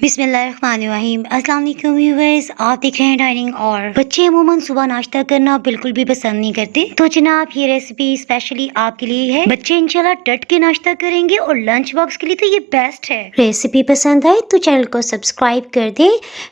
बिस्मिल्लाहिर्रहमानिर्रहीम। अस्सलाम वालेकुम व्यूअर्स, आप देख रहे हैं डाइनिंग। और बच्चे अमूमन सुबह नाश्ता करना बिल्कुल भी पसंद नहीं करते, तो जनाब ये रेसिपी स्पेशली आपके लिए है। बच्चे इंशाल्लाह डट के नाश्ता करेंगे और लंच बॉक्स के लिए तो ये बेस्ट है। रेसिपी पसंद आए तो चैनल को सब्सक्राइब कर दे,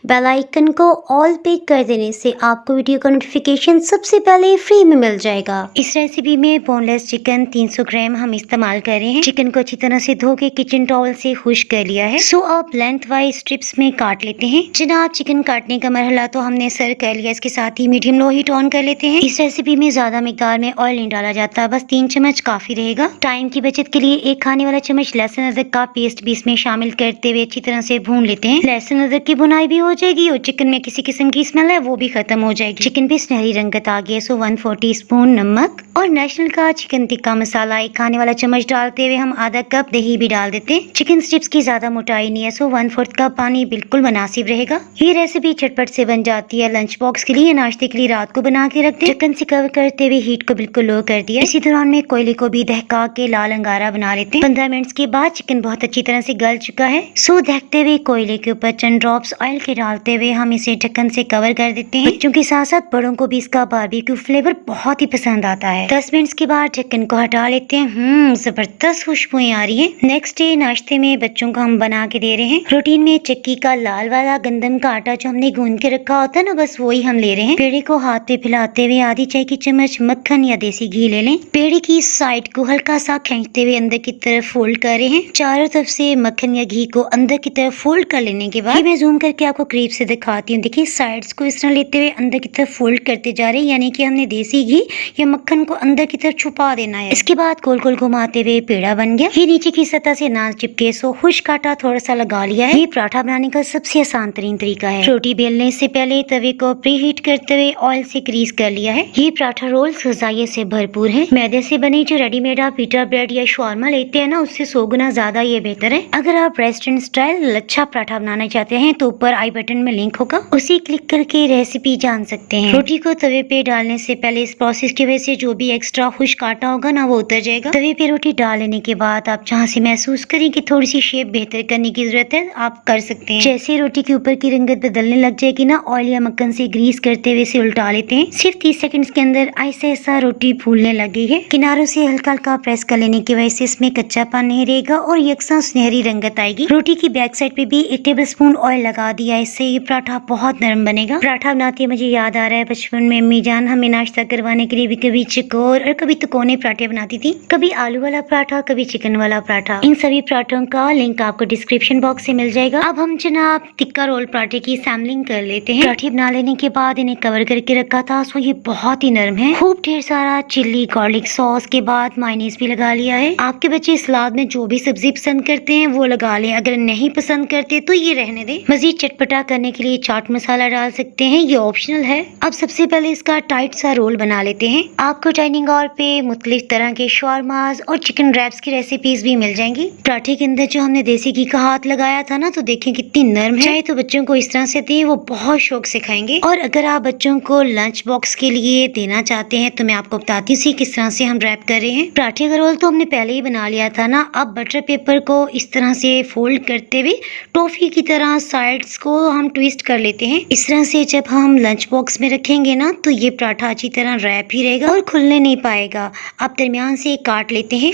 बेल आइकन को ऑल पे कर देने से आपको वीडियो का नोटिफिकेशन सबसे पहले फ्री में मिल जाएगा। इस रेसिपी में बोनलेस चिकन 300 ग्राम हम इस्तेमाल कर रहे हैं। चिकन को अच्छी तरह से धो के किचन टॉवल से खुश्क कर लिया है। सो आप लेंथ वाइज स्ट्रिप्स में काट लेते हैं। जनाब चिकन काटने का मरहला तो हमने सर कर लिया, इसके साथ ही मीडियम लो हीट ऑन कर लेते हैं। इस रेसिपी में ज्यादा मिकदार में ऑयल नहीं डाला जाता, बस 3 चम्मच काफी रहेगा। टाइम की बचत के लिए 1 खाने वाला चम्मच लहसुन अदरक का पेस्ट भी इसमें शामिल करते हुए अच्छी तरह से भून लेते हैं। लहसुन अदरक की भुनाई भी हो जाएगी और चिकन में किसी किस्म की स्मेल है वो भी खत्म हो जाएगी। चिकन भी सुनहरी रंगत आ गई। सो 1/4 टीस्पून नमक और नेशनल का चिकन टिक्का मसाला 1 खाने वाला चम्मच डालते हुए हम आधा कप दही भी डाल देते हैं। चिकन स्ट्रिप्स की ज्यादा मोटाई नहीं है, सो 1/4 कप पानी बिल्कुल मुनासिब रहेगा। ये रेसिपी झटपट से बन जाती है। लंच बॉक्स के लिए, नाश्ते के लिए रात को बना के रखते हैं। चिकन से कवर करते हुए हीट को बिल्कुल लो कर दिया। इसी दौरान में कोयले को भी दहका के लाल अंगारा बना लेते हैं। 15 मिनट के बाद चिकन बहुत अच्छी तरह से गल चुका है। सो दहकते हुए कोयले के ऊपर चंद ड्रॉप्स ऑयल के डालते हुए हम इसे ढक्कन से कवर कर देते हैं। बच्चों के साथ साथ बड़ों को भी इसका बारबेक्यू फ्लेवर बहुत ही पसंद आता है। 10 मिनट के बाद ढक्कन को हटा लेते हैं। जबरदस्त खुशबुएं आ रही है। नेक्स्ट डे नाश्ते में बच्चों को हम बना के दे रहे हैं। प्रोटीन में चक्की का लाल वाला गंदम का आटा जो हमने गूंद के रखा होता है ना, बस वही हम ले रहे हैं। पेड़े को हाथ पे फैलाते हुए आधी चाय की चम्मच मक्खन या देसी घी ले लें। पेड़े की साइड को हल्का सा खींचते हुए अंदर की तरफ फोल्ड कर रहे हैं। चारों तरफ से मक्खन या घी को अंदर की तरफ फोल्ड कर लेने के बाद मैं जूम करके आपको करीब से दिखाती हूँ। देखिए साइड्स को इस तरह लेते हुए अंदर की तरफ फोल्ड करते जा रहे हैं, यानी कि हमने देसी घी या मक्खन को अंदर की तरफ छुपा देना है। इसके बाद गोल गोल घुमाते हुए पेड़ा बन गया। ये नीचे की सतह से ना चिपके, सो खुश्क आटा थोड़ा सा लगा लिया है। ये पराठा बनाने का सबसे आसान तरीन तरीका है। रोटी बेलने से पहले तवे को प्री हीट करते हुए ऑयल से ग्रीस कर लिया है। ये पराठा रोल गजाइयत से भरपूर है। मैदे से बने जो रेडीमेड आप पीटा ब्रेड या शवारमा लेते हैं ना, उससे 100 गुना ज्यादा ये बेहतर है। अगर आप रेस्टोरेंट स्टाइल लच्छा पराठा बनाना चाहते हैं तो ऊपर आई बटन में लिंक होगा, उसे क्लिक करके रेसिपी जान सकते हैं। रोटी को तवे पे डालने से पहले इस प्रोसेस की वजह से जो भी एक्स्ट्रा खुश्क आटा होगा ना, वो उतर जाएगा। तवे पे रोटी डाल लेने के बाद आप जहाँ से महसूस करें कि थोड़ी सी शेप बेहतर करने की जरूरत है, आप कर सकते हैं। जैसे रोटी के ऊपर की रंगत बदलने लग जाएगी ना, ऑयल या मक्खन से ग्रीस करते हुए इसे उल्टा लेते हैं। सिर्फ 30 सेकंड्स के अंदर ऐसा ऐसा रोटी फूलने लगी है। किनारों से हल्का हल्का प्रेस कर लेने की वजह से इसमें कच्चापन नहीं रहेगा और यकसा सुनहरी रंगत आएगी। रोटी की बैक साइड पे भी 1 टेबलस्पून ऑयल लगा दिया, इससे ये पराठा बहुत नरम बनेगा। पराठा बनाते मुझे याद आ रहा है, बचपन में अम्मी जान हमें नाश्ता करवाने के लिए भी कभी चकोर और कभी तिकोने पराठे बनाती थी। कभी आलू वाला पराठा, कभी चिकन वाला पराठा। इन सभी पराठों का लिंक आपको डिस्क्रिप्शन बॉक्स से मिल जाएगा। अब हम जनाब टिक्का रोल पराठे की सैम्पलिंग कर लेते हैं। पराठे बना लेने के बाद इन्हें कवर करके रखा था, सो ये बहुत ही नरम है। खूब ढेर सारा चिल्ली गार्लिक सॉस के बाद मायोनीज भी लगा लिया है। आपके बच्चे सलाद में जो भी सब्जी पसंद करते हैं वो लगा लें, अगर नहीं पसंद करते तो ये रहने दें। मजीद चटपटा करने के लिए चाट मसाला डाल सकते हैं, ये ऑप्शनल है। अब सबसे पहले इसका टाइट सा रोल बना लेते हैं। आपको डाइनिंग हॉल पे मुख्तलिफ तरह के शवारमास और चिकन रैप्स की रेसिपीज भी मिल जाएंगी। पराठे के अंदर जो हमने देसी घी का हाथ लगाया था ना, तो देखें कितनी नरम है। चाहे तो बच्चों को इस तरह से दें, वो बहुत शौक से खाएंगे। और अगर आप बच्चों को लंच बॉक्स के लिए देना चाहते हैं तो मैं आपको बताती हूँ किस तरह से हम रैप कर रहे हैं। पराठे का रोल तो हमने पहले ही बना लिया था ना। अब बटर पेपर को इस तरह से फोल्ड करते हुए टॉफी की तरह साइड्स को हम ट्विस्ट कर लेते हैं। इस तरह से जब हम लंच बॉक्स में रखेंगे ना, तो ये पराठा अच्छी तरह रैप ही रहेगा और खुलने नहीं पाएगा। अब दरमियान से काट लेते हैं।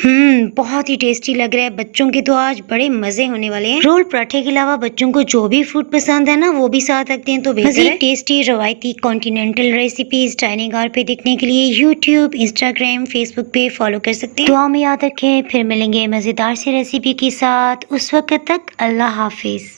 बहुत ही टेस्टी लग रहा है। बच्चों के तो आज बड़े मजे होने वाले हैं। रोल पराठे के अलावा बच्चों को जो भी फूड पसंद है ना, वो भी साथ रखते हैं तो बेहतर है। टेस्टी रवायती कॉन्टिनेंटल रेसिपीज डाइनिंग हॉल पे देखने के लिए यूट्यूब, इंस्टाग्राम, फेसबुक पे फॉलो कर सकते हैं। दुआ में याद रखें, फिर मिलेंगे मजेदार सी रेसिपी के साथ। उस वक्त तक अल्लाह हाफिज।